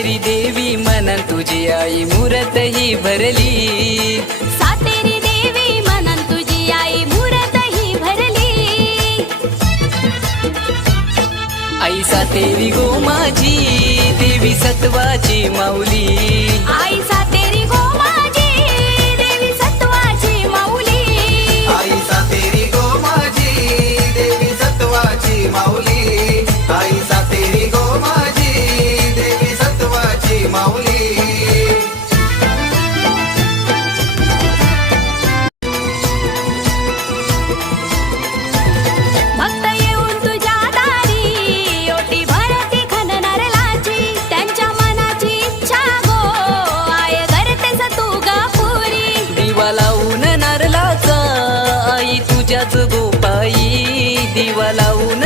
सातेरी देवी मनात तुझी आई मूरत ही भरली। सातेरी देवी मनात तुझी आई मूरत ही भरली। आई सातेरी गो माझी देवी सत्वाची माऊली। आई सातेरी गो माझी देवी सत्वाची माऊली। आई सातेरी गो माझी देवी सत्वाची माऊली। आई सातेरी गो माझी देवी सत्वाची माऊली। भक्त येऊन तुझ्या दारी ओटी भरती खण नारळाची। त्यांच्या मनाची इच्छा गो आय करतेस तू ग पुरी। दिवा लावून नारळाचा आई तुझ्याच गोपाई। दिवा लावून